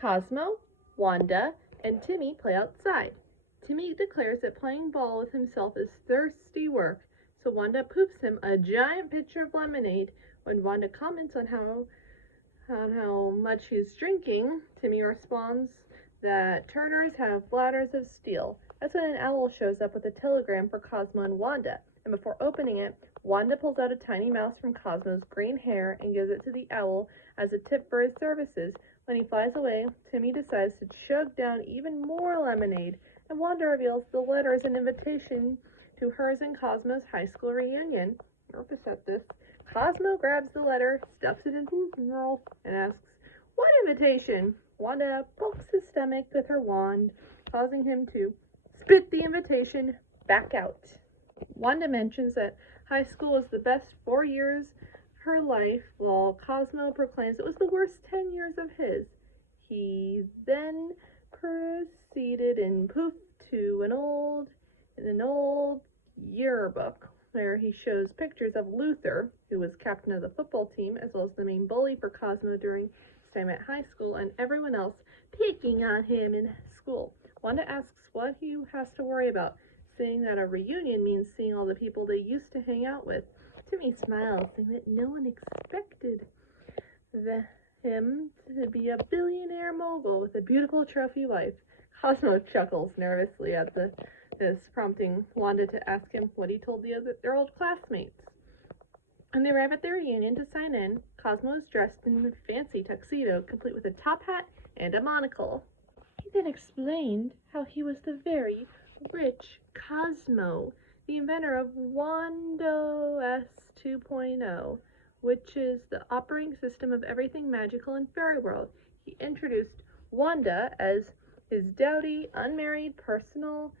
Cosmo, Wanda, and Timmy play outside. Timmy declares that playing ball with himself is thirsty work, so Wanda poops him a giant pitcher of lemonade. When Wanda comments on how much he's drinking, Timmy responds that Turners have bladders of steel. That's when an owl shows up with a telegram for Cosmo and Wanda, and before opening it, Wanda pulls out a tiny mouse from Cosmo's green hair and gives it to the owl as a tip for his services. When he flies away, Timmy decides to chug down even more lemonade, and Wanda reveals the letter is an invitation to hers and Cosmo's high school reunion. Nervous at this, Cosmo grabs the letter, stuffs it into his mouth, and asks, "What invitation?" Wanda pokes his stomach with her wand, causing him to spit the invitation back out. Wanda mentions that high school was the best 4 years of her life, while Cosmo proclaims it was the worst 10 years of his. He then proceeded in poof to an old yearbook where he shows pictures of Luther, who was captain of the football team, as well as the main bully for Cosmo during his time at high school, and everyone else picking on him in school. Wanda asks what he has to worry about, saying that a reunion means seeing all the people they used to hang out with. Timmy smiles, saying that no one expected him to be a billionaire mogul with a beautiful trophy wife. Cosmo chuckles nervously at this, prompting Wanda to ask him what he told their old classmates. When they arrive at their reunion to sign in, Cosmo is dressed in a fancy tuxedo, complete with a top hat and a monocle. He then explained how he was the very rich Cosmo, the inventor of Wanda 2.0, which is the operating system of everything magical in fairy world. He introduced Wanda as his dowdy, unmarried personal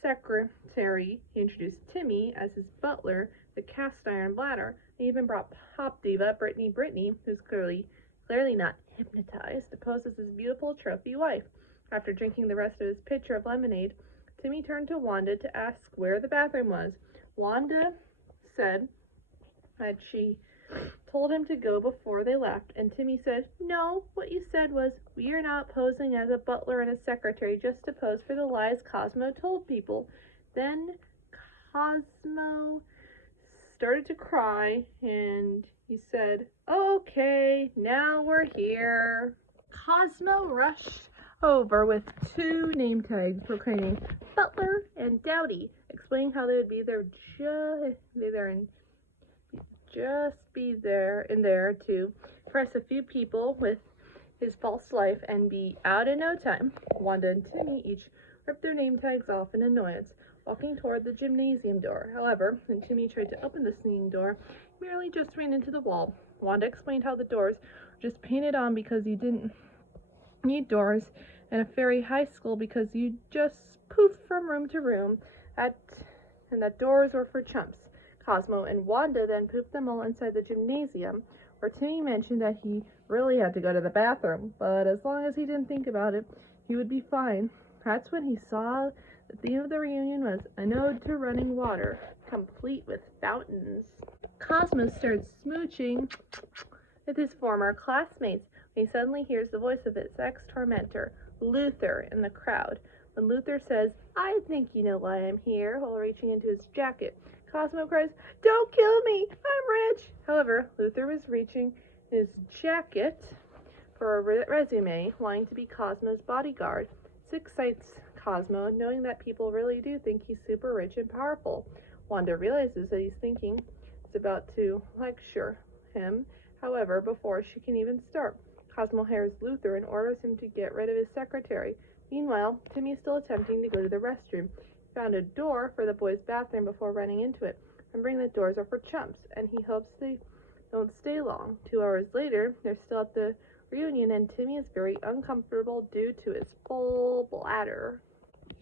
secretary. He introduced Timmy as his butler, the cast iron bladder. He even brought pop diva Brittany, who's clearly not hypnotized, to pose as his beautiful trophy wife. After drinking the rest of his pitcher of lemonade, Timmy turned to Wanda to ask where the bathroom was. Wanda said that she told him to go before they left, and Timmy said, "No, what you said was, we are not posing as a butler and a secretary just to pose for the lies Cosmo told people." Then Cosmo started to cry, and he said, "Okay, now we're here." Cosmo rushed over with 2 name tags proclaiming Butler and Dowdy, explaining how they would be there in there to impress a few people with his false life and be out in no time. Wanda and Timmy each ripped their name tags off in annoyance, walking toward the gymnasium door. However, when Timmy tried to open the swinging door, he merely just ran into the wall. Wanda explained how the doors were just painted on because you didn't need doors in a fairy high school because you just poof from room to room, and that doors were for chumps. Cosmo and Wanda then pooped them all inside the gymnasium, where Timmy mentioned that he really had to go to the bathroom, but as long as he didn't think about it, he would be fine. That's when he saw the theme of the reunion was an ode to running water, complete with fountains. Cosmo started smooching with his former classmates when he suddenly hears the voice of his ex-tormentor, Luther, in the crowd. When Luther says, "I think you know why I'm here," while reaching into his jacket, Cosmo cries, "Don't kill me! I'm rich!" However, Luther was reaching his jacket for a resume, wanting to be Cosmo's bodyguard. This excites Cosmo, knowing that people really do think he's super rich and powerful. Wanda realizes that he's about to lecture him. However, before she can even start, Cosmo hires Luther and orders him to get rid of his secretary. Meanwhile, Timmy is still attempting to go to the restroom. He found a door for the boys' bathroom before running into it, remembering that doors are for chumps, and he hopes they don't stay long. 2 hours later, they're still at the reunion, and Timmy is very uncomfortable due to his full bladder.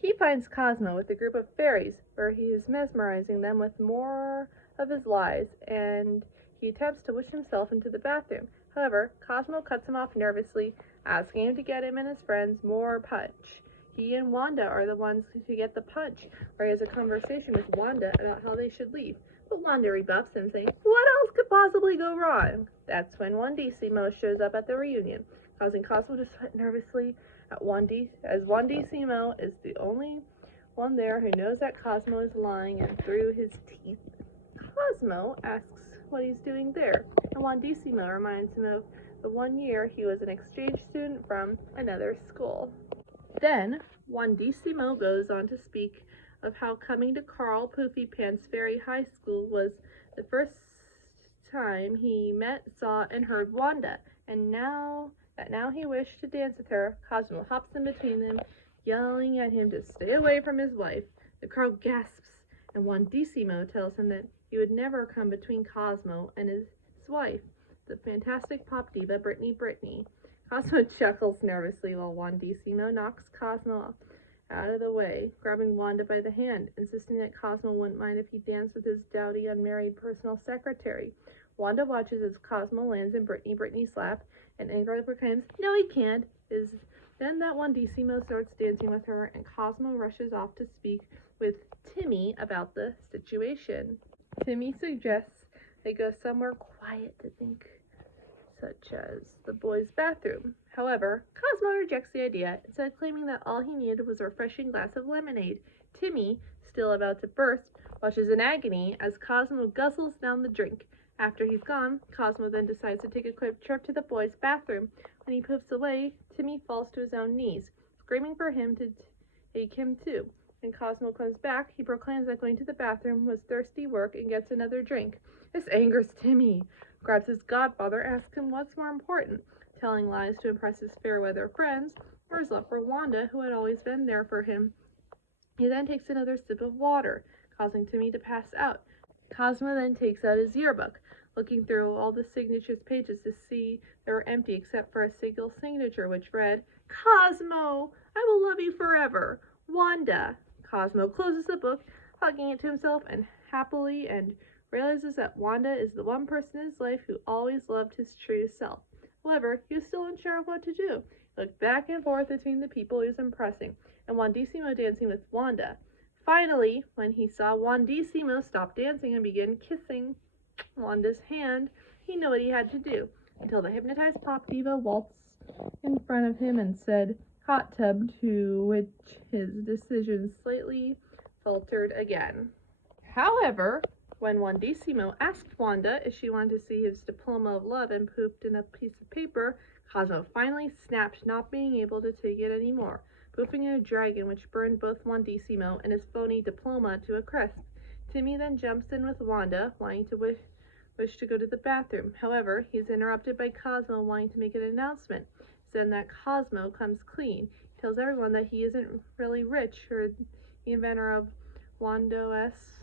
He finds Cosmo with a group of fairies, where he is mesmerizing them with more of his lies, and he attempts to wish himself into the bathroom. However, Cosmo cuts him off nervously, asking him to get him and his friends more punch. He and Wanda are the ones who get the punch, where he has a conversation with Wanda about how they should leave. But Wanda rebuffs him, saying, "What else could possibly go wrong?" That's when Wandissimo shows up at the reunion, causing Cosmo to sweat nervously at Wandissimo is the only one there who knows that Cosmo is lying, and through his teeth, Cosmo asks what he's doing there, and Wandissimo reminds him of the one year he was an exchange student from another school. Then, Wandissimo goes on to speak of how coming to Carl Poofy Pants Ferry High School was the first time he met, saw, and heard Wanda, and now he wished to dance with her. Cosmo hops in between them, yelling at him to stay away from his wife. The crowd gasps, and Wandissimo tells him that he would never come between Cosmo and his wife, the fantastic pop diva Brittany. Cosmo chuckles nervously while Wandissimo knocks Cosmo out of the way, grabbing Wanda by the hand, insisting that Cosmo wouldn't mind if he danced with his dowdy unmarried personal secretary. Wanda watches as Cosmo lands in Brittany's lap and angrily proclaims, "No, he can't." Is then that Wandissimo starts dancing with her, and Cosmo rushes off to speak with Timmy about the situation. Timmy suggests they go somewhere quiet to think, such as the boys' bathroom. However, Cosmo rejects the idea, instead claiming that all he needed was a refreshing glass of lemonade. Timmy, still about to burst, watches in agony as Cosmo guzzles down the drink. After he's gone, Cosmo then decides to take a quick trip to the boys' bathroom. When he poofs away, Timmy falls to his own knees, screaming for him to take him too. When Cosmo comes back, he proclaims that going to the bathroom was thirsty work and gets another drink. This angers Timmy. Grabs his godfather, asks him what's more important, telling lies to impress his fair-weather friends, or his love for Wanda, who had always been there for him. He then takes another sip of water, causing Timmy to pass out. Cosmo then takes out his yearbook, looking through all the signatures pages to see they were empty except for a single signature, which read, "Cosmo, I will love you forever, Wanda." Cosmo closes the book, hugging it to himself and happily, and realizes that Wanda is the one person in his life who always loved his true self. However, he was still unsure of what to do. He looked back and forth between the people he was impressing, and Wandissimo dancing with Wanda. Finally, when he saw Wandissimo stop dancing and begin kissing Wanda's hand, he knew what he had to do, until the hypnotized pop diva waltzed in front of him and said, "Hot tub," to which his decision slightly faltered again. However, when Wandissimo asked Wanda if she wanted to see his diploma of love and pooped in a piece of paper, Cosmo finally snapped, not being able to take it anymore, pooping in a dragon which burned both Wandissimo and his phony diploma to a crisp. Timmy then jumps in with Wanda, wanting to wish to go to the bathroom. However, he's interrupted by Cosmo wanting to make an announcement. Then that Cosmo comes clean. He tells everyone that he isn't really rich or the inventor of Wando S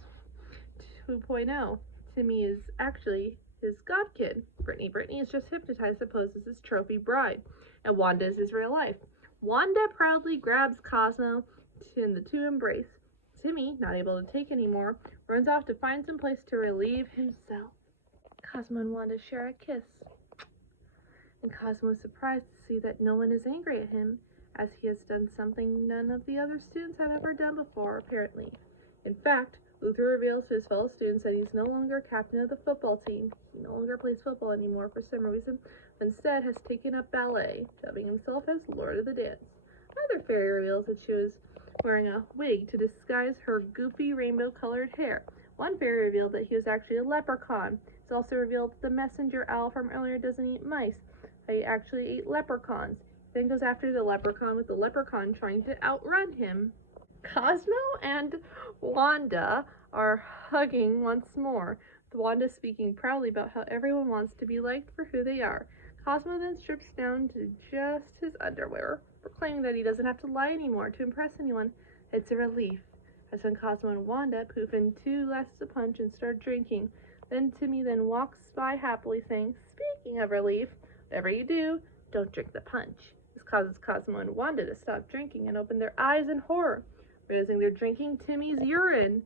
2.0. Timmy is actually his godkid. Brittany is just hypnotized to pose as his trophy bride, and Wanda is his real life. Wanda proudly grabs Cosmo and the two embrace. Timmy, not able to take anymore, runs off to find some place to relieve himself. Cosmo and Wanda share a kiss, and Cosmo is surprised to see that no one is angry at him, as he has done something none of the other students have ever done before, apparently. In fact, Luther reveals to his fellow students that he's no longer captain of the football team. He no longer plays football anymore for some reason, but instead has taken up ballet, dubbing himself as Lord of the Dance. Another fairy reveals that she was wearing a wig to disguise her goofy rainbow-colored hair. One fairy revealed that he was actually a leprechaun. It's also revealed that the messenger owl from earlier doesn't eat mice. He actually ate leprechauns. He then goes after the leprechaun, with the leprechaun trying to outrun him. Cosmo and Wanda are hugging once more, with Wanda speaking proudly about how everyone wants to be liked for who they are. Cosmo then strips down to just his underwear, proclaiming that he doesn't have to lie anymore to impress anyone. It's a relief. That's when Cosmo and Wanda poof in 2 glasses of punch and start drinking. Then Timmy then walks by happily saying, "Speaking of relief, whatever you do, don't drink the punch." This causes Cosmo and Wanda to stop drinking and open their eyes in horror, realizing they're drinking Timmy's urine.